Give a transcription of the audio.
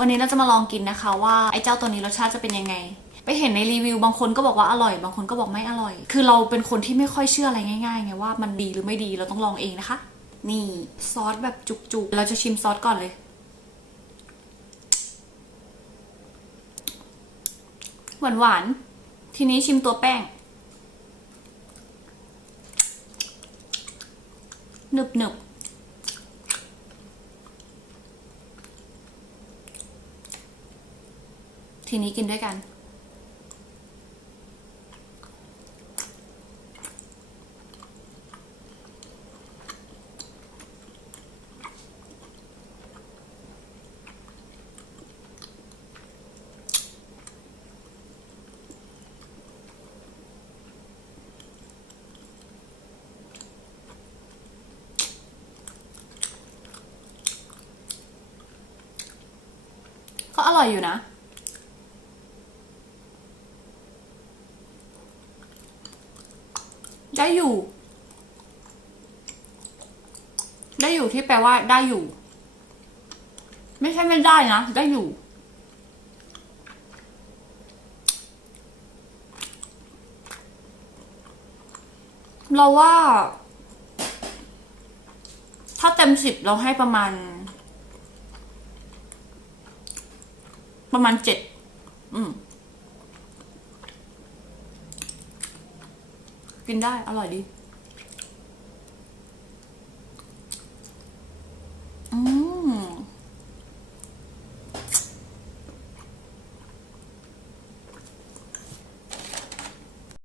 วันนี้เราจะมาลองกินนะคะว่าไอ้เจ้าตัวนี้รสชาติจะเป็นยังไง ไปเห็นในรีวิวบางคนก็บอกว่าอร่อย บางคนก็บอกไม่อร่อย คือเราเป็นคนที่ไม่ค่อยเชื่ออะไรง่ายๆไงว่ามันดีหรือไม่ดีเราต้องลองเองนะคะ นี่ซอสแบบจุกๆ เราจะชิมซอสก่อนเลยหวานๆทีนี้ชิมตัวแป้งหนึบหนึบ ทีนี้กินด้วยกัน ก็อร่อยอยู่นะ ได้อยู่ ได้อยู่ที่แปลว่า ได้อยู่ ไม่ใช่ไม่ได้นะ ได้อยู่ เราว่า ถ้าเต็มสิบเราให้ประมาณ ประมาณเจ็ดอืม กินได้อร่อยดี